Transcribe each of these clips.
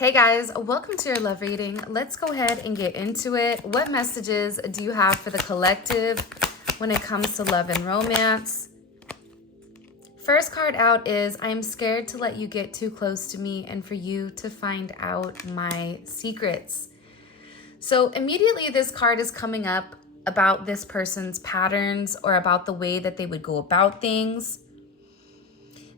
Hey guys, welcome to your love reading. Let's go ahead and get into it. What messages do you have for the collective when it comes to love and romance? First card out is, I'm scared to let you get too close to me and for you to find out my secrets. So immediately this card is coming up about this person's patterns or about the way that they would go about things.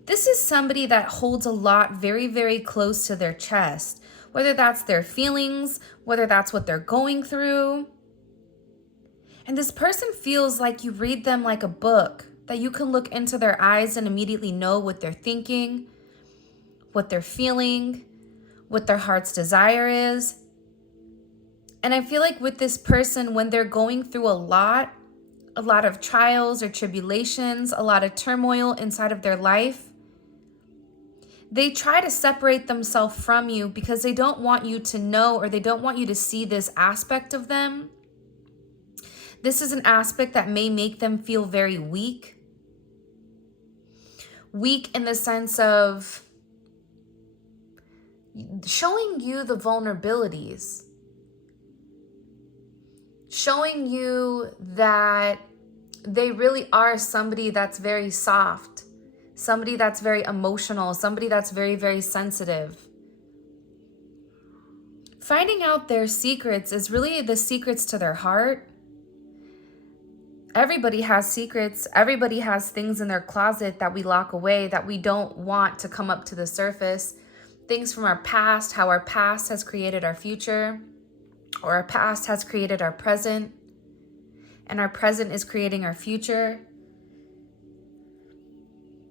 This is somebody that holds a lot very, very close to their chest, whether that's their feelings, whether that's what they're going through. And this person feels like you read them like a book, that you can look into their eyes and immediately know what they're thinking, what they're feeling, what their heart's desire is. And I feel like with this person, when they're going through a lot of trials or tribulations, a lot of turmoil inside of their life, they try to separate themselves from you because they don't want you to know, or they don't want you to see this aspect of them. This is an aspect that may make them feel very weak. Weak in the sense of showing you the vulnerabilities. Showing you that they really are somebody that's very soft. Somebody that's very emotional, somebody that's very, very sensitive. Finding out their secrets is really the secrets to their heart. Everybody has secrets. Everybody has things in their closet that we lock away that we don't want to come up to the surface. Things from our past, how our past has created our future, or our past has created our present, and our present is creating our future.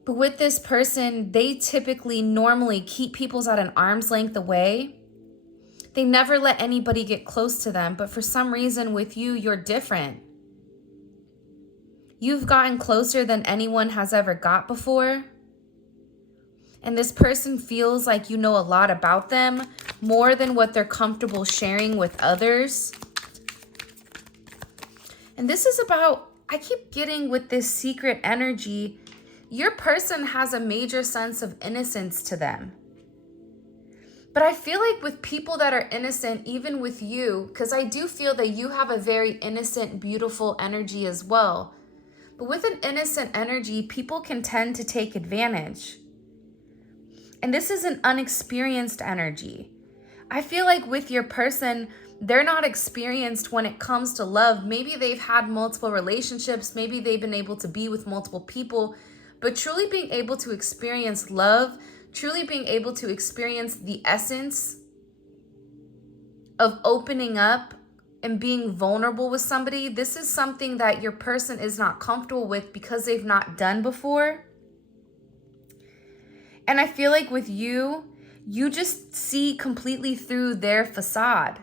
But with this person, they typically normally keep people at an arm's length away. They never let anybody get close to them. But for some reason with you, you're different. You've gotten closer than anyone has ever got before. And this person feels like you know a lot about them, more than what they're comfortable sharing with others. And this is about, I keep getting with this secret energy, your person has a major sense of innocence to them. But I feel like with people that are innocent, even with you, because I do feel that you have a very innocent, beautiful energy as well. But with an innocent energy, people can tend to take advantage. And this is an unexperienced energy. I feel like with your person, they're not experienced when it comes to love. Maybe they've had multiple relationships. Maybe they've been able to be with multiple people. But truly being able to experience love, truly being able to experience the essence of opening up and being vulnerable with somebody, this is something that your person is not comfortable with because they've not done before. And I feel like with you, you just see completely through their facade.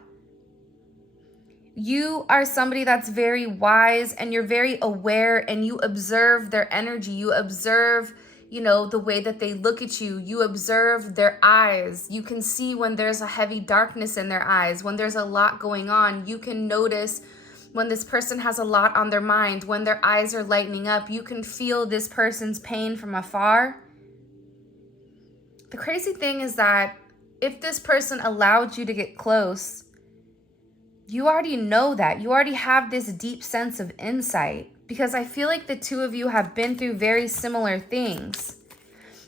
You are somebody that's very wise and you're very aware and you observe their energy. You observe, the way that they look at you. You observe their eyes. You can see when there's a heavy darkness in their eyes, when there's a lot going on. You can notice when this person has a lot on their mind, when their eyes are lightening up. You can feel this person's pain from afar. The crazy thing is that if this person allowed you to get close, you already know that. You already have this deep sense of insight because I feel like the two of you have been through very similar things.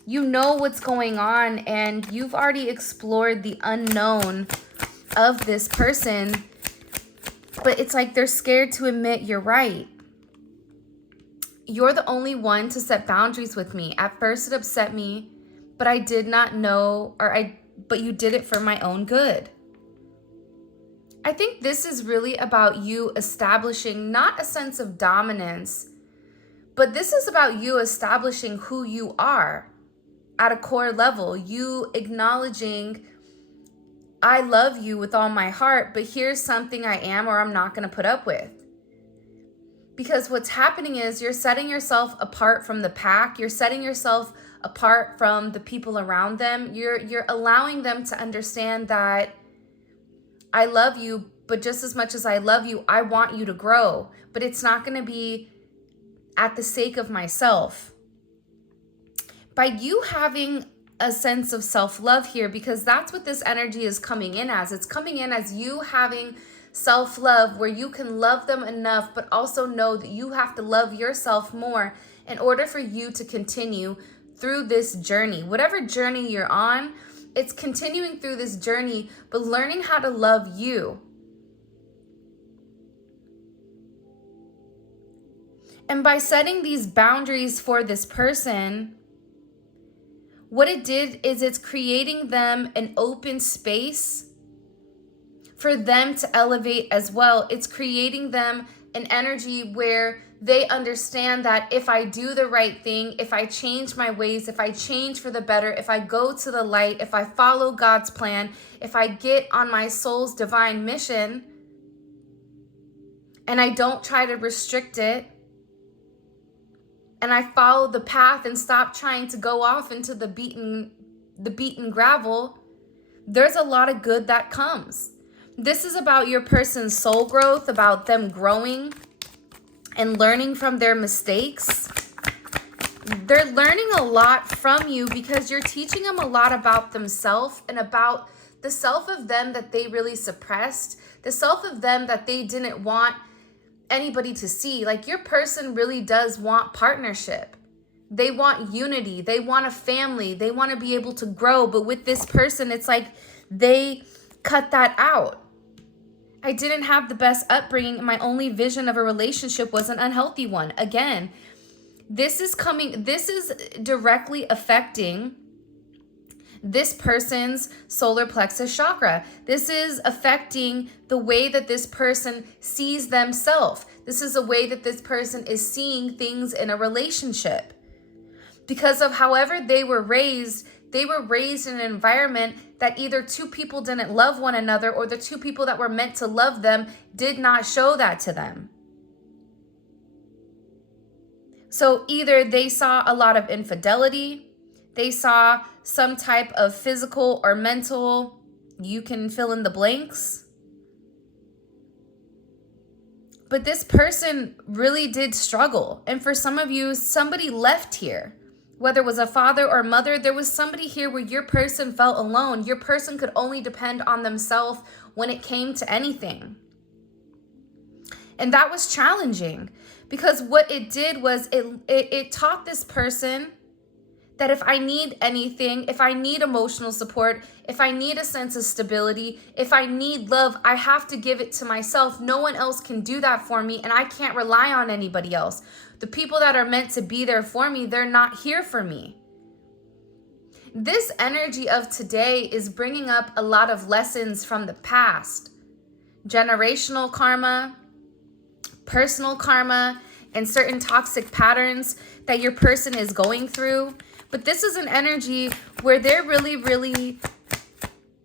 You know what's going on and you've already explored the unknown of this person, but it's like they're scared to admit you're right. You're the only one to set boundaries with me. At first it upset me, but I did not know, but you did it for my own good. I think this is really about you establishing not a sense of dominance, but this is about you establishing who you are at a core level. You acknowledging, I love you with all my heart, but here's something I am or I'm not going to put up with. Because what's happening is you're setting yourself apart from the pack. You're setting yourself apart from the people around them. You're allowing them to understand that I love you, but just as much as I love you, I want you to grow. But it's not going to be at the sake of myself. By you having a sense of self-love here, because that's what this energy is coming in as. It's coming in as you having self-love, where you can love them enough, but also know that you have to love yourself more in order for you to continue through this journey. Whatever journey you're on, it's continuing through this journey, but learning how to love you. And by setting these boundaries for this person, what it did is it's creating them an open space for them to elevate as well. It's creating them an energy where they understand that if I do the right thing, if I change my ways, if I change for the better, if I go to the light, if I follow God's plan, if I get on my soul's divine mission and I don't try to restrict it, and I follow the path and stop trying to go off into the beaten gravel, there's a lot of good that comes. This is about your person's soul growth, about them growing and learning from their mistakes. They're learning a lot from you because you're teaching them a lot about themselves and about the self of them that they really suppressed, the self of them that they didn't want anybody to see. Like, your person really does want partnership. They want unity. They want a family. They want to be able to grow. But with this person, it's like they cut that out. I didn't have the best upbringing, and my only vision of a relationship was an unhealthy one. Again, this is directly affecting this person's solar plexus chakra. This is affecting the way that this person sees themselves. This is a way that this person is seeing things in a relationship. Because of however they were raised in an environment that either two people didn't love one another, or the two people that were meant to love them did not show that to them. So either they saw a lot of infidelity, they saw some type of physical or mental, you can fill in the blanks. But this person really did struggle. And for some of you, somebody left here. Whether it was a father or mother, there was somebody here where your person felt alone. Your person could only depend on themselves when it came to anything. And that was challenging, because what it did was it taught this person that if I need anything, if I need emotional support, if I need a sense of stability, if I need love, I have to give it to myself. No one else can do that for me, and I can't rely on anybody else. The people that are meant to be there for me, they're not here for me. This energy of today is bringing up a lot of lessons from the past. Generational karma, personal karma, and certain toxic patterns that your person is going through. But this is an energy where they're really, really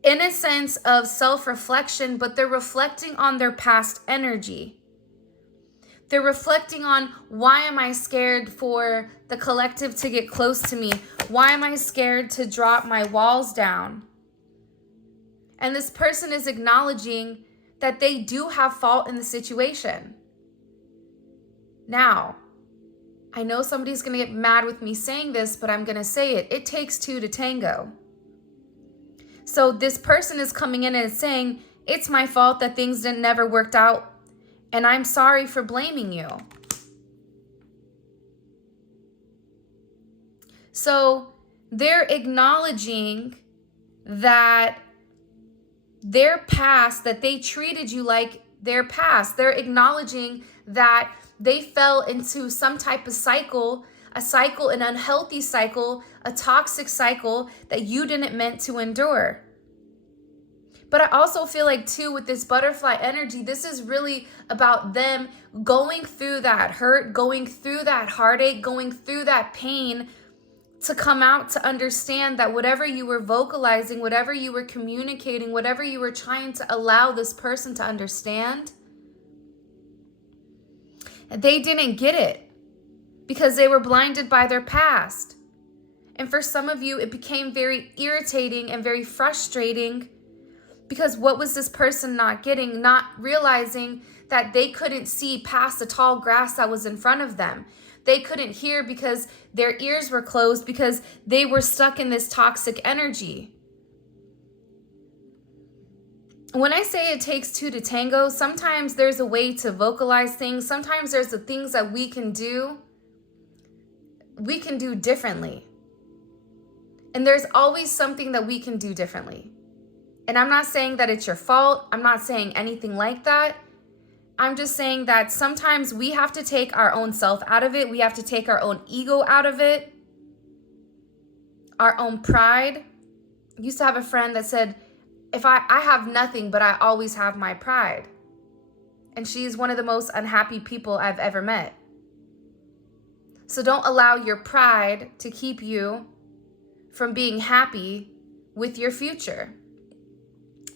in a sense of self-reflection, but they're reflecting on their past energy. They're reflecting on, why am I scared for the collective to get close to me? Why am I scared to drop my walls down? And this person is acknowledging that they do have fault in the situation. Now, I know somebody's going to get mad with me saying this, but I'm going to say it. It takes two to tango. So this person is coming in and saying, it's my fault that things never worked out, and I'm sorry for blaming you. So they're acknowledging that their past, that they treated you like their past. They're acknowledging that they fell into some type of cycle, an unhealthy cycle, a toxic cycle that you didn't meant to endure. But I also feel like too, with this butterfly energy, this is really about them going through that hurt, going through that heartache, going through that pain, to come out to understand that whatever you were vocalizing, whatever you were communicating, whatever you were trying to allow this person to understand, they didn't get it because they were blinded by their past. And for some of you, it became very irritating and very frustrating, because what was this person not getting? Not realizing that they couldn't see past the tall grass that was in front of them. they couldn't hear because their ears were closed, because they were stuck in this toxic energy. When I say it takes two to tango, sometimes there's a way to vocalize things. Sometimes there's the things that we can do differently. And there's always something that we can do differently. And I'm not saying that it's your fault. I'm not saying anything like that. I'm just saying that sometimes we have to take our own self out of it. We have to take our own ego out of it. Our own pride. I used to have a friend that said, if I have nothing, but I always have my pride. And she's one of the most unhappy people I've ever met. So don't allow your pride to keep you from being happy with your future.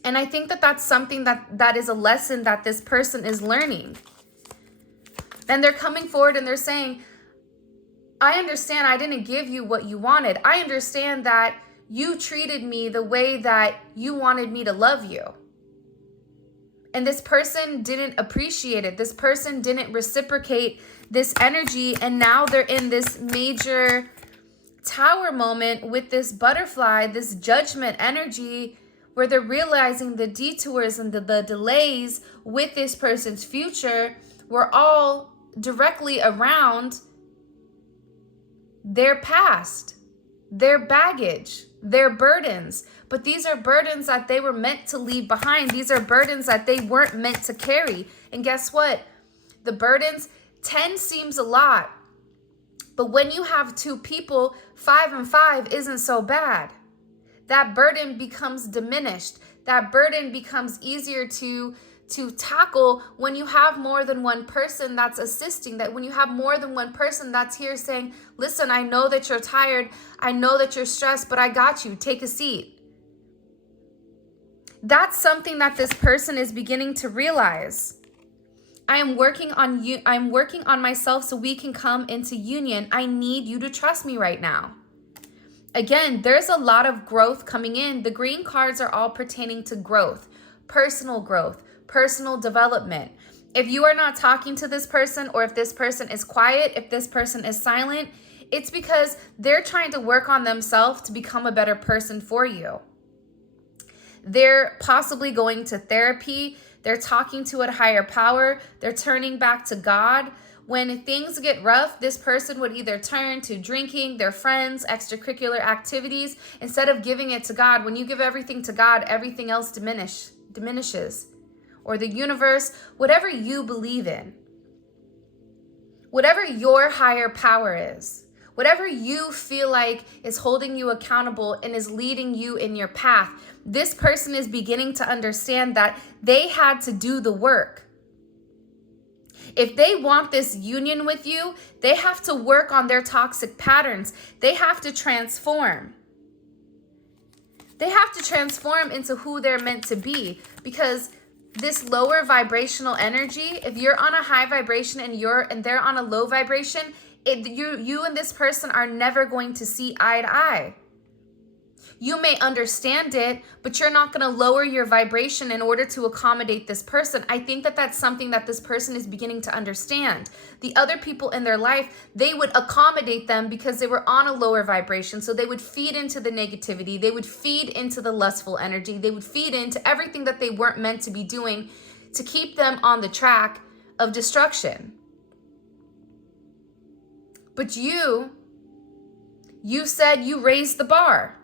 And I think that that's something that is a lesson that this person is learning. And they're coming forward and they're saying, I understand I didn't give you what you wanted. I understand that you treated me the way that you wanted me to love you. And this person didn't appreciate it. This person didn't reciprocate this energy. And now they're in this major tower moment with this butterfly, this judgment energy, where they're realizing the detours and the delays with this person's future were all directly around their past, their baggage, their burdens. But these are burdens that they were meant to leave behind. These are burdens that they weren't meant to carry. And guess what? The burdens, 10 seems a lot. But when you have two people, 5 and 5 isn't so bad. That burden becomes diminished. That burden becomes easier to tackle when you have more than one person that's assisting, that when you have more than one person that's here saying, listen, I know that you're tired. I know that you're stressed, but I got you. Take a seat. That's something that this person is beginning to realize. I'm working on you. I'm working on myself so we can come into union. I need you to trust me right now. Again, there's a lot of growth coming in. The green cards are all pertaining to growth, personal development. If you are not talking to this person, or if this person is quiet, if this person is silent, it's because they're trying to work on themselves to become a better person for you. They're possibly going to therapy. They're talking to a higher power. They're turning back to God. When things get rough, this person would either turn to drinking, their friends, extracurricular activities, instead of giving it to God. When you give everything to God, everything else diminishes. Or the universe, whatever you believe in. Whatever your higher power is. Whatever you feel like is holding you accountable and is leading you in your path. This person is beginning to understand that they had to do the work. If they want this union with you, they have to work on their toxic patterns. They have to transform. They have to transform into who they're meant to be, because this lower vibrational energy, if you're on a high vibration and they're on a low vibration, you and this person are never going to see eye to eye. You may understand it, but you're not going to lower your vibration in order to accommodate this person. I think that that's something that this person is beginning to understand. The other people in their life, they would accommodate them because they were on a lower vibration. So they would feed into the negativity. They would feed into the lustful energy. They would feed into everything that they weren't meant to be doing to keep them on the track of destruction. But you said you raised the bar.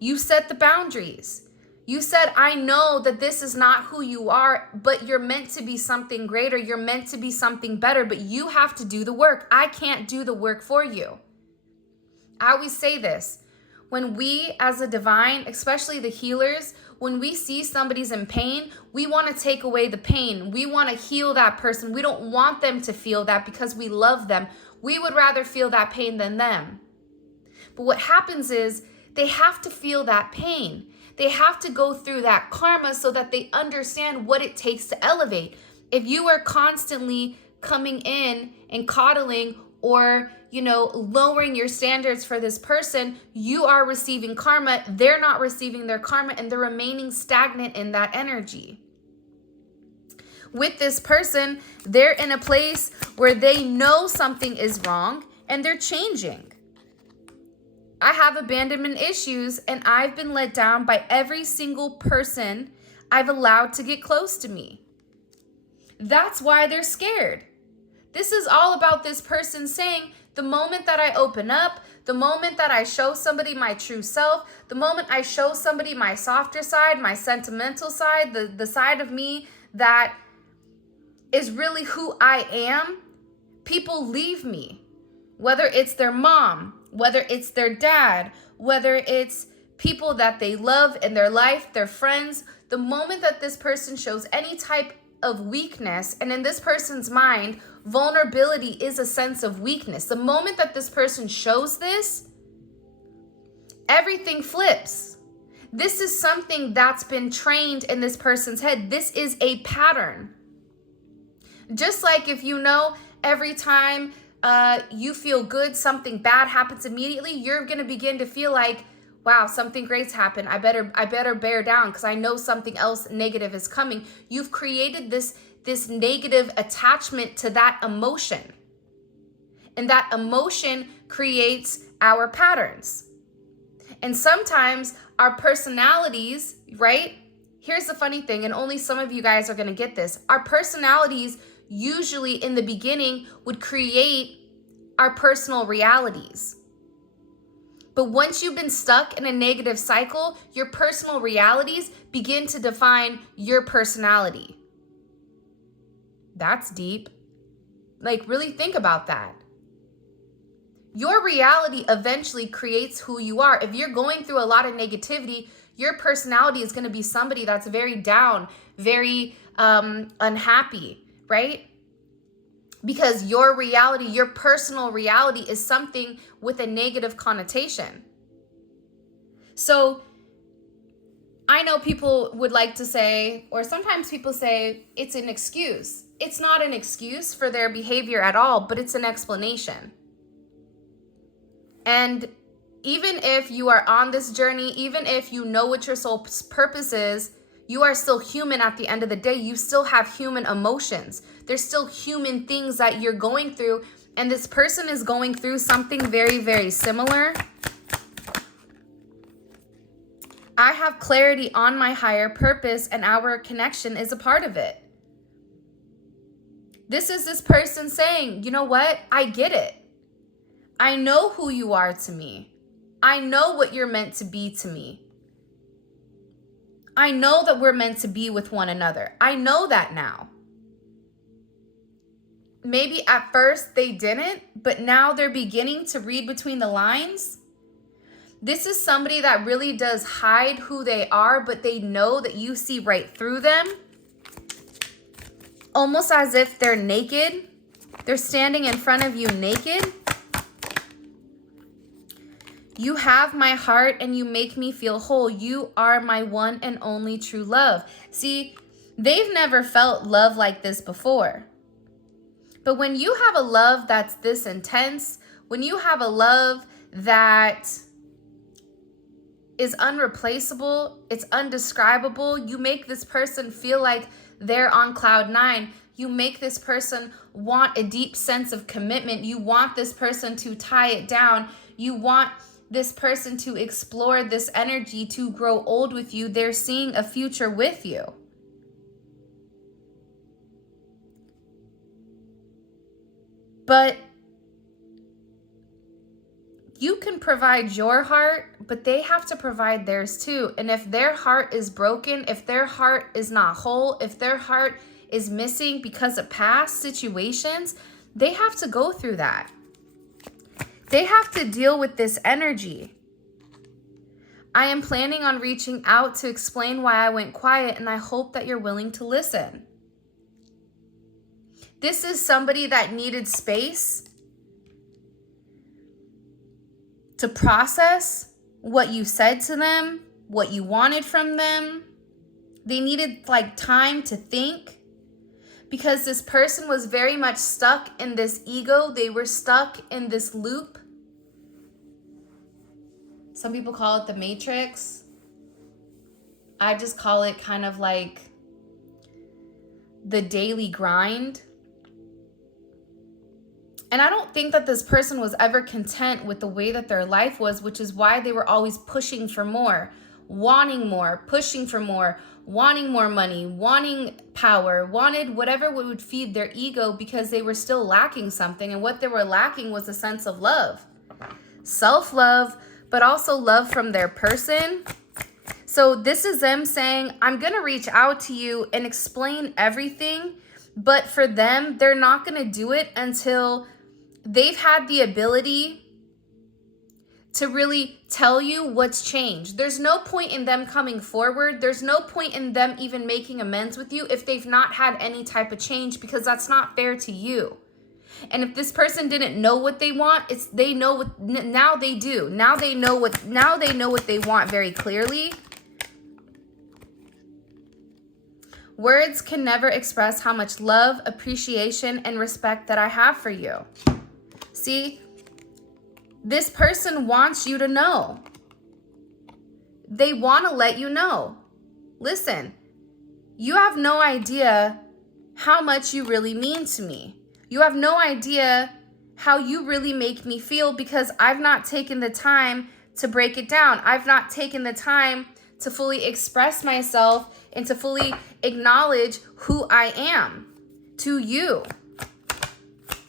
You set the boundaries. You said, I know that this is not who you are, but you're meant to be something greater. You're meant to be something better, but you have to do the work. I can't do the work for you. I always say this. When we as a divine, especially the healers, when we see somebody's in pain, we want to take away the pain. We want to heal that person. We don't want them to feel that because we love them. We would rather feel that pain than them. But what happens is, they have to feel that pain. They have to go through that karma so that they understand what it takes to elevate. If you are constantly coming in and coddling or, lowering your standards for this person, you are receiving karma. They're not receiving their karma and they're remaining stagnant in that energy. With this person, they're in a place where they know something is wrong and they're changing. I have abandonment issues and I've been let down by every single person I've allowed to get close to me. That's why they're scared. This is all about this person saying, the moment that I open up, the moment that I show somebody my true self, the moment I show somebody my softer side, my sentimental side, the side of me that is really who I am, people leave me. Whether it's their mom, whether it's their dad, whether it's people that they love in their life, their friends, the moment that this person shows any type of weakness, and in this person's mind, vulnerability is a sense of weakness. The moment that this person shows this, everything flips. This is something that's been trained in this person's head. This is a pattern. Just like if you know every time you feel good, something bad happens immediately, you're going to begin to feel like, wow, something great's happened. I better bear down because I know something else negative is coming. You've created this negative attachment to that emotion. And that emotion creates our patterns. And sometimes our personalities, right? Here's the funny thing, and only some of you guys are going to get this. Our personalities usually in the beginning would create our personal realities. But once you've been stuck in a negative cycle, your personal realities begin to define your personality. That's deep. Like, really think about that. Your reality eventually creates who you are. If you're going through a lot of negativity, your personality is going to be somebody that's very down, very unhappy, right? Because your reality, your personal reality is something with a negative connotation. So I know people would like to say, or sometimes people say, it's an excuse. It's not an excuse for their behavior at all, but it's an explanation. And even if you are on this journey, even if you know what your soul's purpose is, you are still human at the end of the day. You still have human emotions. There's still human things that you're going through. And this person is going through something very, very similar. I have clarity on my higher purpose and our connection is a part of it. This is this person saying, you know what? I get it. I know who you are to me. I know what you're meant to be to me. I know that we're meant to be with one another. I know that now. Maybe at first they didn't, but now they're beginning to read between the lines. This is somebody that really does hide who they are, but they know that you see right through them. Almost as if they're naked. They're standing in front of you naked. You have my heart and you make me feel whole. You are my one and only true love. See, they've never felt love like this before. But when you have a love that's this intense, when you have a love that is unreplaceable, it's undescribable, you make this person feel like they're on cloud nine. You make this person want a deep sense of commitment. You want this person to tie it down. You want this person to explore this energy, to grow old with you. They're seeing a future with you. But you can provide your heart, but they have to provide theirs too. And if their heart is broken, if their heart is not whole, if their heart is missing because of past situations, they have to go through that. They have to deal with this energy. I am planning on reaching out to explain why I went quiet, and I hope that you're willing to listen. This is somebody that needed space to process what you said to them, what you wanted from them. They needed like time to think, because this person was very much stuck in this ego. They were stuck in this loop. Some people call it the matrix. I just call it kind of like the daily grind. And I don't think that this person was ever content with the way that their life was, which is why they were always pushing for more, wanting more, pushing for more, wanting more money, wanting power, wanted whatever would feed their ego, because they were still lacking something. And what they were lacking was a sense of love, self-love, but also love from their person. So this is them saying, I'm going to reach out to you and explain everything. But for them, they're not going to do it until they've had the ability to really tell you what's changed. There's no point in them coming forward. There's no point in them even making amends with you if they've not had any type of change, because that's not fair to you. And if this person didn't know what they want, they know what, now they do. Now they know what they want very clearly. Words can never express how much love, appreciation, and respect that I have for you. See, this person wants you to know. They want to let you know. Listen, you have no idea how much you really mean to me. You have no idea how you really make me feel, because I've not taken the time to break it down. I've not taken the time to fully express myself and to fully acknowledge who I am to you.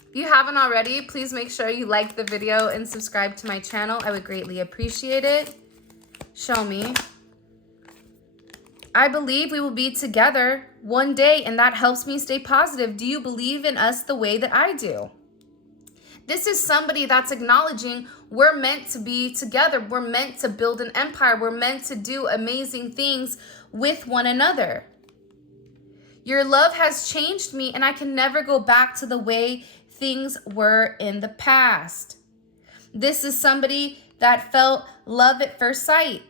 If you haven't already, please make sure you like the video and subscribe to my channel. I would greatly appreciate it. Show me. I believe we will be together one day, and that helps me stay positive. Do you believe in us the way that I do? This is somebody that's acknowledging we're meant to be together. We're meant to build an empire. We're meant to do amazing things with one another. Your love has changed me, and I can never go back to the way things were in the past. This is somebody that felt love at first sight.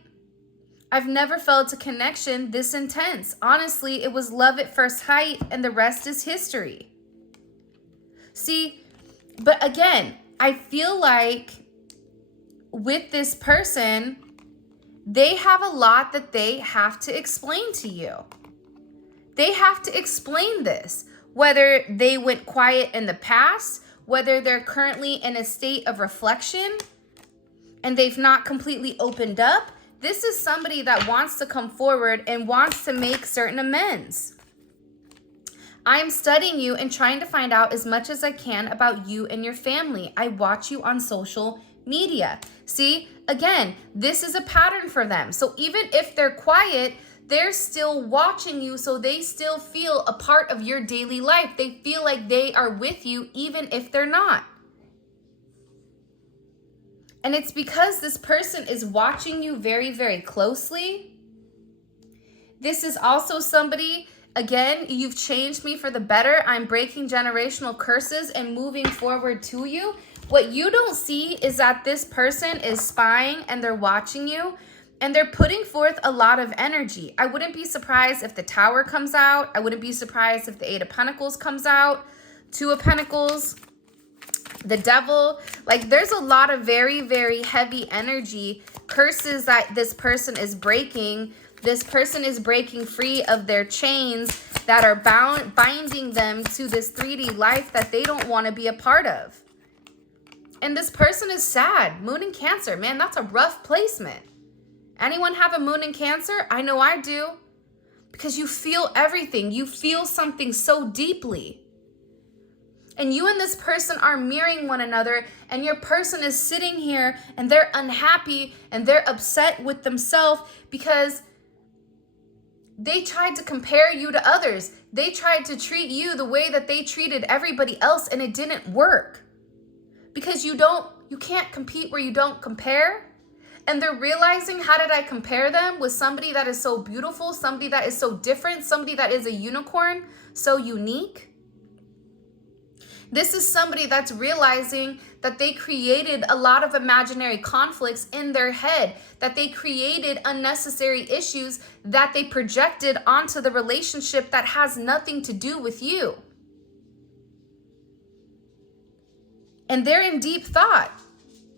I've never felt a connection this intense. Honestly, it was love at first sight, and the rest is history. See, but again, I feel like with this person, they have a lot that they have to explain to you. They have to explain this, whether they went quiet in the past, whether they're currently in a state of reflection and they've not completely opened up. This is somebody that wants to come forward and wants to make certain amends. I'm studying you and trying to find out as much as I can about you and your family. I watch you on social media. See, again, this is a pattern for them. So even if they're quiet, they're still watching you, so they still feel a part of your daily life. They feel like they are with you even if they're not. And it's because this person is watching you very, very closely. This is also somebody, again, you've changed me for the better. I'm breaking generational curses and moving forward to you. What you don't see is that this person is spying and they're watching you. And they're putting forth a lot of energy. I wouldn't be surprised if the Tower comes out. I wouldn't be surprised if the Eight of Pentacles comes out. Two of Pentacles, the Devil. Like, there's a lot of very, very heavy energy, curses that this person is breaking. This person is breaking free of their chains that are binding them to this 3D life that they don't want to be a part of. And this person is sad. Moon in Cancer. Man, that's a rough placement. Anyone have a moon in Cancer? I know I do. Because you feel everything. You feel something so deeply. And you and this person are mirroring one another, and your person is sitting here and they're unhappy and they're upset with themselves because they tried to compare you to others. They tried to treat you the way that they treated everybody else, and it didn't work. Because you can't compete where you don't compare. And they're realizing, how did I compare them with somebody that is so beautiful, somebody that is so different, somebody that is a unicorn, so unique? This is somebody that's realizing that they created a lot of imaginary conflicts in their head, that they created unnecessary issues that they projected onto the relationship that has nothing to do with you. And they're in deep thought.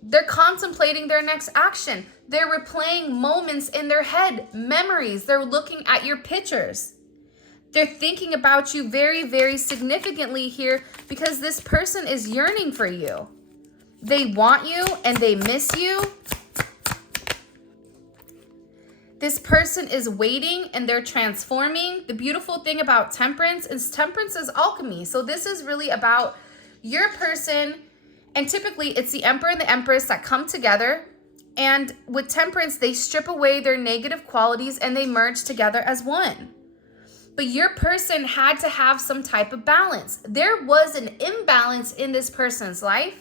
They're contemplating their next action. They're replaying moments in their head, memories. They're looking at your pictures. They're thinking about you very, very significantly here because this person is yearning for you. They want you and they miss you. This person is waiting and they're transforming. The beautiful thing about temperance is alchemy. So this is really about your person, and typically it's the Emperor and the Empress that come together. And with temperance, they strip away their negative qualities and they merge together as one. But your person had to have some type of balance. There was an imbalance in this person's life,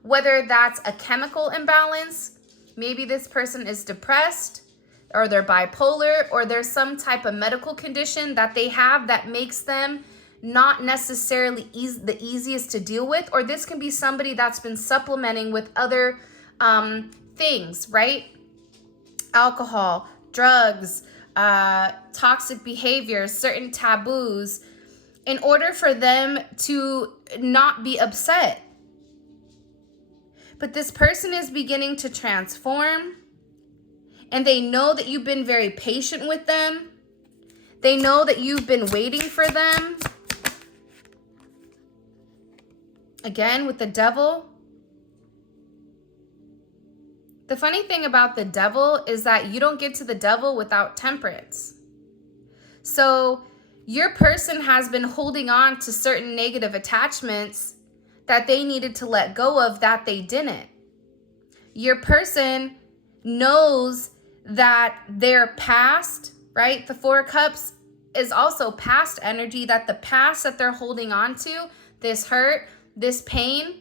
whether that's a chemical imbalance, maybe this person is depressed, or they're bipolar, or there's some type of medical condition that they have that makes them not necessarily the easiest to deal with, or this can be somebody that's been supplementing with other things, right? Alcohol, drugs, toxic behaviors, certain taboos, in order for them to not be upset. But this person is beginning to transform, and they know that you've been very patient with them. They know that you've been waiting for them. Again, with the Devil. The funny thing about the Devil is that you don't get to the Devil without temperance. So your person has been holding on to certain negative attachments that they needed to let go of that they didn't. Your person knows that their past, right? The Four of Cups is also past energy, that the past that they're holding on to, this hurt, this pain,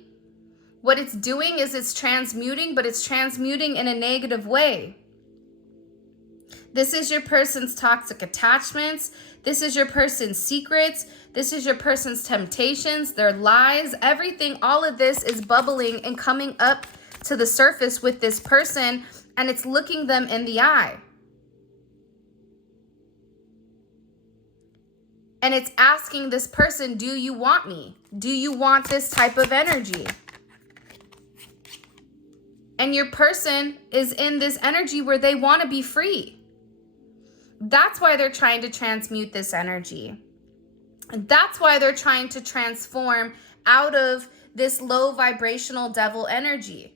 what it's doing is it's transmuting, but it's transmuting in a negative way. This is your person's toxic attachments. This is your person's secrets. This is your person's temptations, their lies, everything. All of this is bubbling and coming up to the surface with this person, and it's looking them in the eye. And it's asking this person, do you want me? Do you want this type of energy? And your person is in this energy where they want to be free. That's why they're trying to transmute this energy. And that's why they're trying to transform out of this low vibrational devil energy.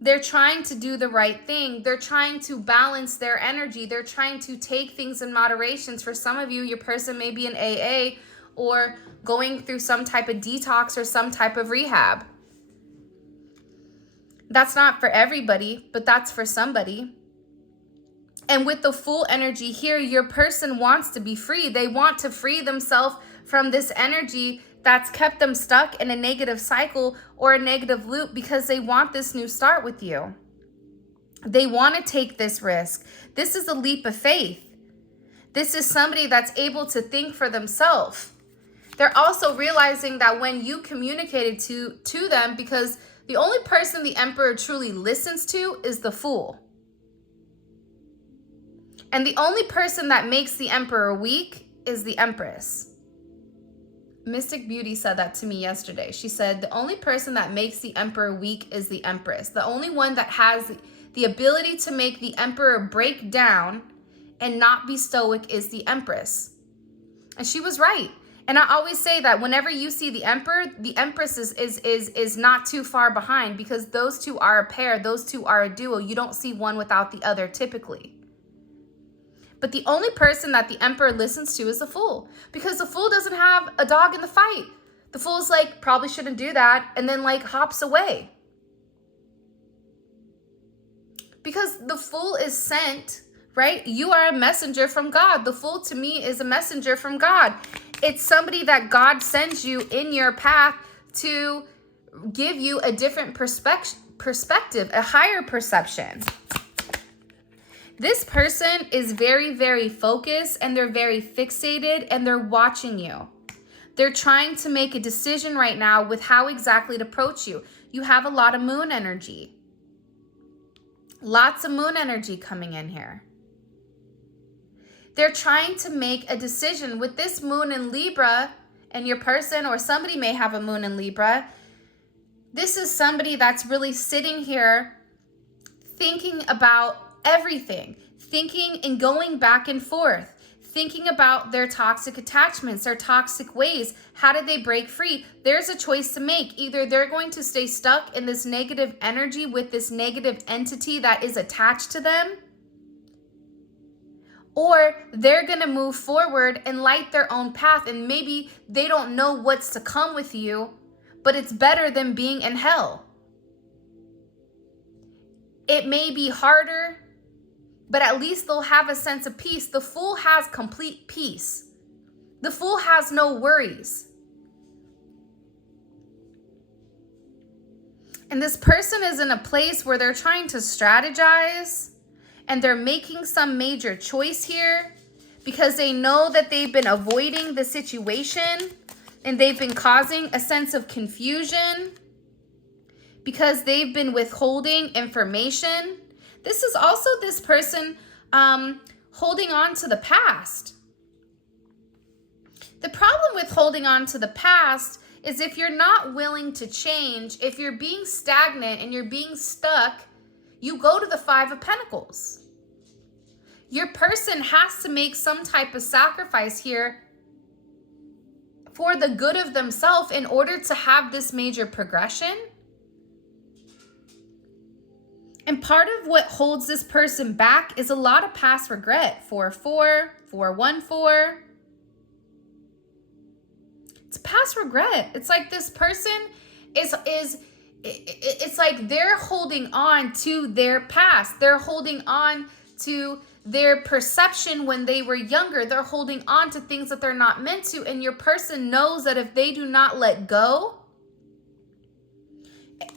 They're trying to do the right thing. They're trying to balance their energy. They're trying to take things in moderations. For some of you, your person may be in AA or going through some type of detox or some type of rehab. That's not for everybody, but that's for somebody. And with the Fool energy here, your person wants to be free. They want to free themselves from this energy that's kept them stuck in a negative cycle or a negative loop, because they want this new start with you. They want to take this risk. This is a leap of faith. This is somebody that's able to think for themselves. They're also realizing that when you communicated to them, because the only person the Emperor truly listens to is the Fool. And the only person that makes the Emperor weak is the Empress. Mystic Beauty said that to me yesterday. She said the only person that makes the Emperor weak is the Empress. The only one that has the ability to make the Emperor break down and not be stoic is the Empress. And she was right. And I always say that whenever you see the Emperor, the Empress is not too far behind, because those two are a pair. Those two are a duo. You don't see one without the other typically. But the only person that the Emperor listens to is the Fool, because the Fool doesn't have a dog in the fight. The Fool's like, probably shouldn't do that, and then like hops away. Because the Fool is sent, right? You are a messenger from God. The Fool to me is a messenger from God. It's somebody that God sends you in your path to give you a different perspective, a higher perception. This person is very, very focused, and they're very fixated, and they're watching you. They're trying to make a decision right now with how exactly to approach you. You have a lot of moon energy. Lots of moon energy coming in here. They're trying to make a decision with this moon in Libra, and your person or somebody may have a moon in Libra. This is somebody that's really sitting here thinking about everything, thinking and going back and forth. thinking about their toxic attachments, their toxic ways. How did they break free? There's a choice to make. Either they're going to stay stuck in this negative energy with this negative entity that is attached to them, or they're going to move forward and light their own path. And maybe they don't know what's to come with you, but it's better than being in hell. It may be harder, but at least they'll have a sense of peace. The Fool has complete peace. The Fool has no worries. And this person is in a place where they're trying to strategize, and they're making some major choice here because they know that they've been avoiding the situation and they've been causing a sense of confusion because they've been withholding information. This is also this person holding on to the past. The problem with holding on to the past is if you're not willing to change, if you're being stagnant and you're being stuck, you go to the Five of Pentacles. Your person has to make some type of sacrifice here for the good of themselves in order to have this major progression. And part of what holds this person back is a lot of past regret. 4-4, 4-1-4. It's past regret. It's like this person it's like they're holding on to their past. They're holding on to their perception when they were younger. They're holding on to things that they're not meant to. And your person knows that if they do not let go,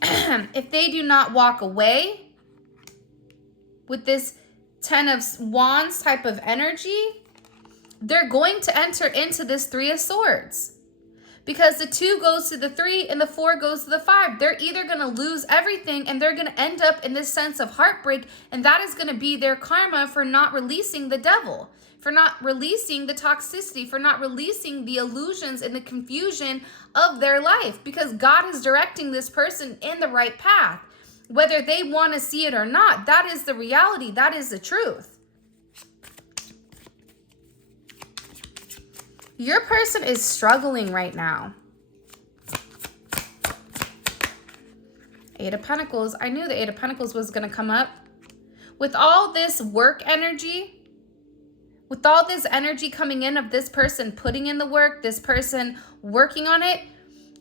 if they do not walk away with this 10 of Wands type of energy, they're going to enter into this 3 of Swords. Because the 2 goes to the 3 and the 4 goes to the 5. They're either going to lose everything and they're going to end up in this sense of heartbreak. And that is going to be their karma for not releasing the devil, for not releasing the toxicity, for not releasing the illusions and the confusion of their life. Because God is directing this person in the right path. Whether they want to see it or not, that is the reality. That is the truth. Your person is struggling right now. 8 of Pentacles. I knew the 8 of Pentacles was going to come up. With all this work energy, with all this energy coming in of this person putting in the work, this person working on it,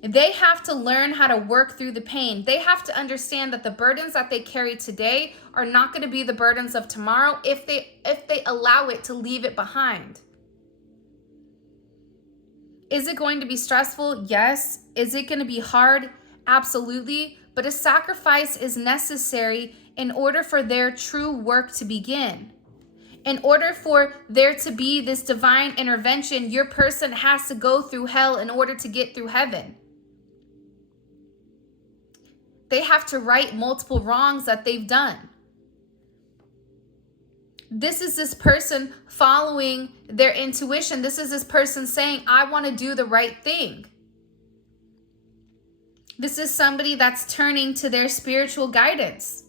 they have to learn how to work through the pain. They have to understand that the burdens that they carry today are not going to be the burdens of tomorrow if they allow it to leave it behind. Is it going to be stressful? Yes. Is it going to be hard? Absolutely. But a sacrifice is necessary in order for their true work to begin. In order for there to be this divine intervention, your person has to go through hell in order to get through heaven. They have to right multiple wrongs that they've done. This is this person following their intuition. This is this person saying, I want to do the right thing. This is somebody that's turning to their spiritual guidance.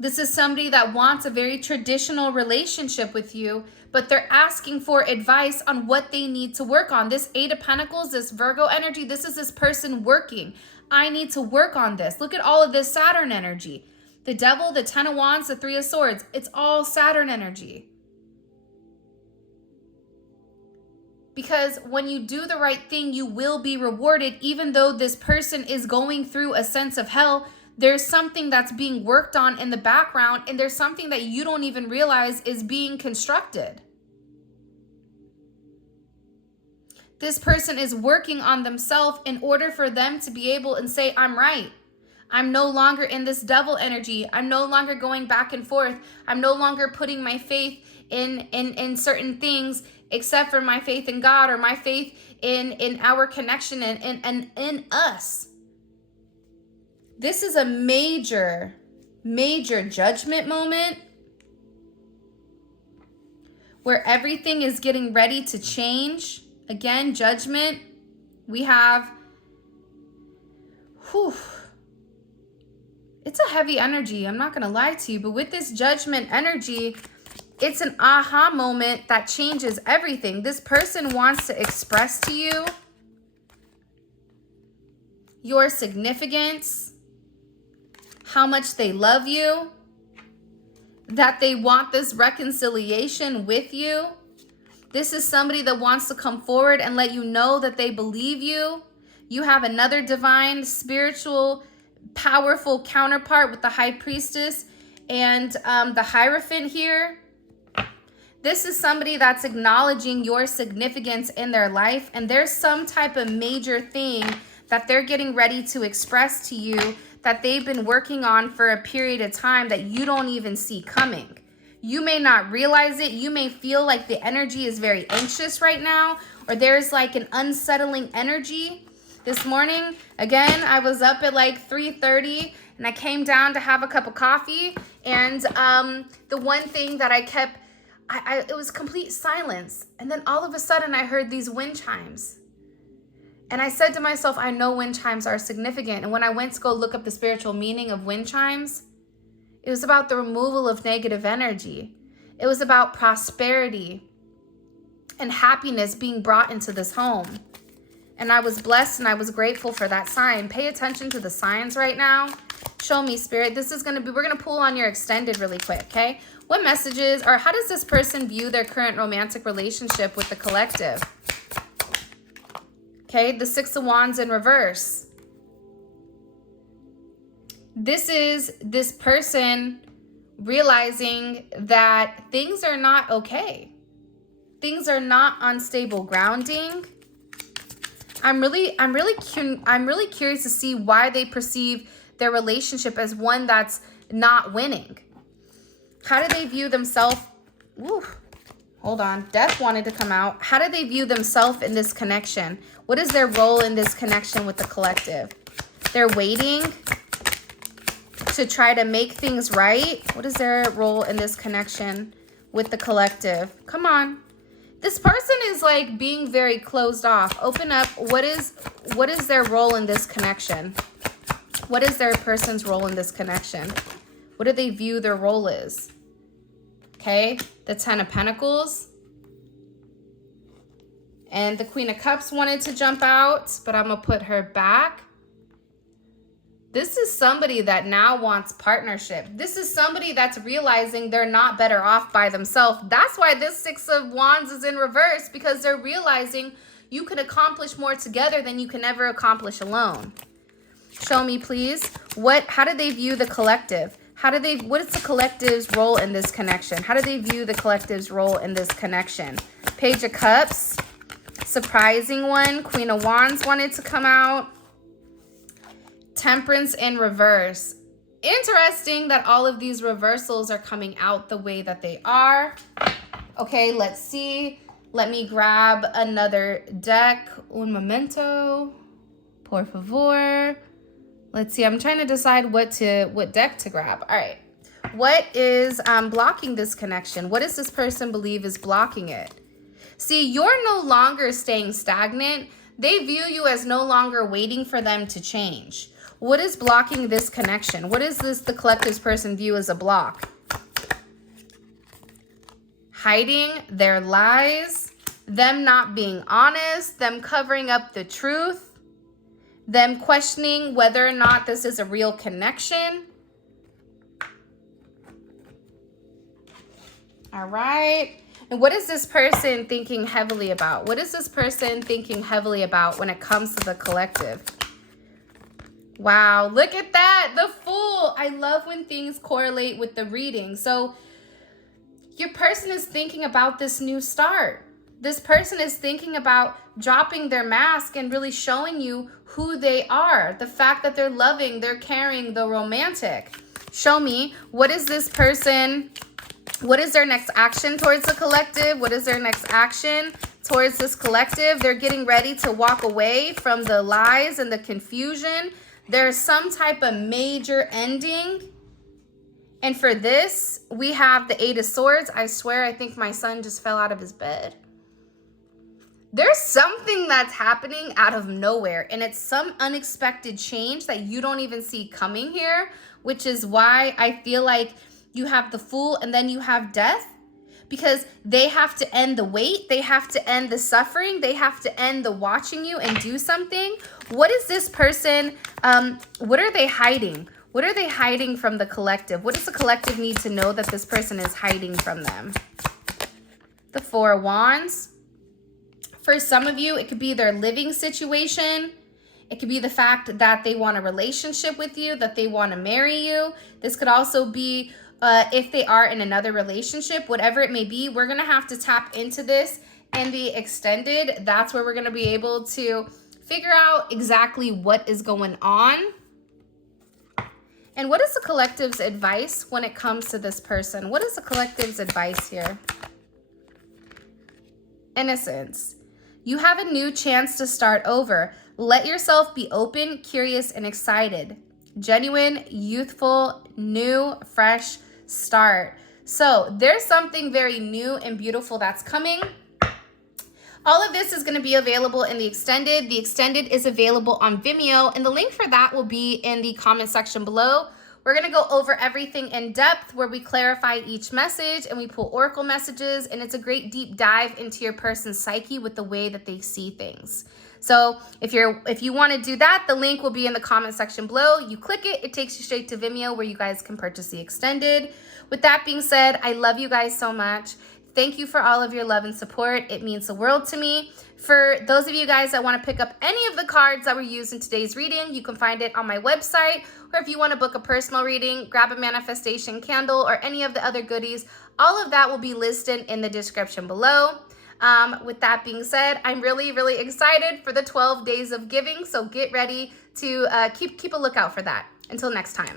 This is somebody that wants a very traditional relationship with you, but they're asking for advice on what they need to work on. This 8 of Pentacles, this Virgo energy, this is this person working. I need to work on this. Look at all of this Saturn energy. The Devil, the 10 of Wands, the 3 of Swords. It's all Saturn energy. Because when you do the right thing, you will be rewarded. Even though this person is going through a sense of hell, there's something that's being worked on in the background, and there's something that you don't even realize is being constructed. This person is working on themselves in order for them to be able and say, I'm right. I'm no longer in this devil energy. I'm no longer going back and forth. I'm no longer putting my faith in certain things except for my faith in God or my faith in our connection and in us. This is a major, major judgment moment where everything is getting ready to change. Again, judgment. We have, it's a heavy energy. I'm not going to lie to you, but with this judgment energy, It's an aha moment that changes everything. This person wants to express to you your significance, how much they love you, that they want this reconciliation with you. This is somebody that wants to come forward and let you know that they believe you. You have another divine, spiritual, powerful counterpart with the High Priestess and the Hierophant here. This is somebody that's acknowledging your significance in their life, and there's some type of major thing that they're getting ready to express to you that they've been working on for a period of time that you don't even see coming. You may not realize it. You may feel like the energy is very anxious right now, or there's like an unsettling energy. This morning, again, I was up at like 3:30 and I came down to have a cup of coffee, and the one thing that I kept, it was complete silence. And then all of a sudden I heard these wind chimes. And I said to myself, I know wind chimes are significant. And when I went to go look up the spiritual meaning of wind chimes, it was about the removal of negative energy. It was about prosperity and happiness being brought into this home. And I was blessed and I was grateful for that sign. Pay attention to the signs right now. Show me, Spirit. This is going to be, we're going to pull on your extended really quick, okay? What messages, or how does this person view their current romantic relationship with the collective? Okay, the Six of Wands in reverse. This is this person realizing that things are not okay. Things are not on stable grounding. I'm really curious to see why they perceive their relationship as one that's not winning. How do they view themselves? Hold on. Death wanted to come out. How do they view themselves in this connection? What is their role in this connection with the collective? They're waiting to try to make things right. What is their role in this connection with the collective? Come on. This person is like being very closed off. Open up. What is their role in this connection? What is their person's role in this connection? What do they view their role is? Okay, the Ten of Pentacles. And the Queen of Cups wanted to jump out, but I'm going to put her back. This is somebody that now wants partnership. This is somebody that's realizing they're not better off by themselves. That's why this Six of Wands is in reverse, because they're realizing you can accomplish more together than you can ever accomplish alone. Show me, please. How do they view the collective? What is the collective's role in this connection? How do they view the collective's role in this connection? Page of Cups, surprising one. Queen of Wands wanted to come out. Temperance in reverse. Interesting that all of these reversals are coming out the way that they are. Okay, let's see. Let me grab another deck. Un momento. Por favor. Let's see. I'm trying to decide what deck to grab. All right. What is blocking this connection? What does this person believe is blocking it? See, you're no longer staying stagnant. They view you as no longer waiting for them to change. What is blocking this connection? What is the collective's person view as a block? Hiding their lies, them not being honest, them covering up the truth, them questioning whether or not this is a real connection. All right. And what is this person thinking heavily about? What is this person thinking heavily about when it comes to the collective? Wow, look at that. The Fool. I love when things correlate with the reading. So your person is thinking about this new start. This person is thinking about dropping their mask and really showing you who they are. The fact that they're loving, they're caring, the romantic. Show me, what is this person, what is their next action towards the collective? What is their next action towards this collective? They're getting ready to walk away from the lies and the confusion. There's some type of major ending. And for this, we have the Eight of Swords. I swear, I think my son just fell out of his bed. There's something that's happening out of nowhere, and it's some unexpected change that you don't even see coming here, which is why I feel like you have the Fool and then you have Death. because they have to end the wait, they have to end the suffering, they have to end the watching you and do something. What is this person, what are they hiding? What are they hiding from the collective? What does the collective need to know that this person is hiding from them? The Four of Wands. For some of you, it could be their living situation. It could be the fact that they want a relationship with you, that they want to marry you. This could also be if they are in another relationship, whatever it may be. We're going to have to tap into this in the extended. That's where we're going to be able to figure out exactly what is going on. And what is the collective's advice when it comes to this person? What is the collective's advice here? Innocence. You have a new chance to start over. Let yourself be open, curious, and excited. Genuine, youthful, new, fresh start. So there's something very new and beautiful that's coming. All of this is going to be available in the extended. The extended is available on Vimeo, and the link for that will be in the comment section below. We're going to go over everything in depth where we clarify each message and we pull oracle messages, and it's a great deep dive into your person's psyche with the way that they see things. So if you want to do that, the link will be in the comment section below. You click it, it takes you straight to Vimeo where you guys can purchase the extended. With that being said, I love you guys so much. Thank you for all of your love and support. It means the world to me. For those of you guys that want to pick up any of the cards that were used in today's reading, you can find it on my website. Or if you want to book a personal reading, grab a manifestation candle or any of the other goodies, all of that will be listed in the description below. With that being said, I'm really, really excited for the 12 days of giving. So get ready to keep a lookout for that. Until next time.